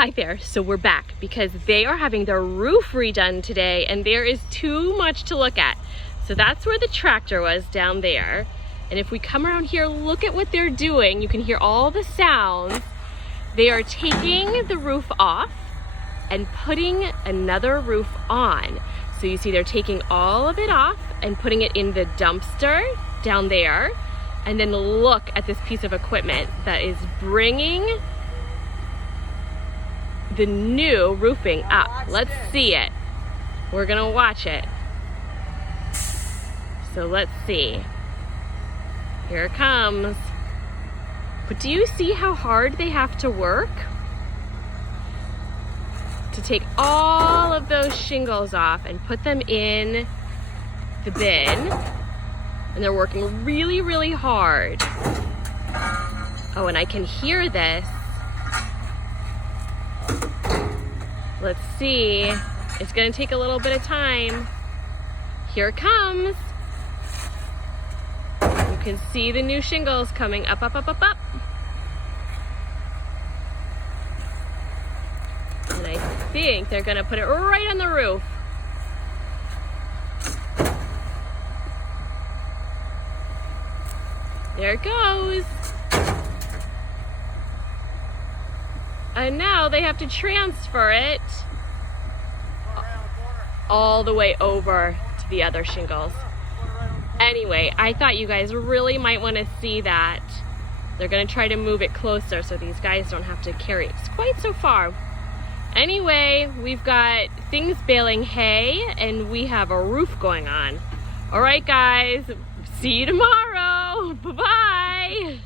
Hi there, so we're back because they are having their roof redone today and there is too much to look at. So that's where the tractor was, down there. And if we come around here, look at what they're doing. You can hear all the sounds. They are taking the roof off and putting another roof on. So you see they're taking all of it off and putting it in the dumpster down there. And then look at this piece of equipment that is bringing the new roofing up. Let's see it. We're gonna watch it. So let's see. Here it comes. But do you see how hard they have to work to take all of those shingles off and put them in the bin? And they're working really, really hard. Oh, and I can hear this. Let's see. It's gonna take a little bit of time. Here it comes. You can see the new shingles coming up, up, up, up, up. And I think they're gonna put it right on the roof. There it goes. And now they have to transfer it all the way over to the other shingles. Anyway, I thought you guys really might want to see that. They're going to try to move it closer so these guys don't have to carry it quite so far. Anyway, we've got things baling hay and we have a roof going on. All right, guys, see you tomorrow. Bye-bye.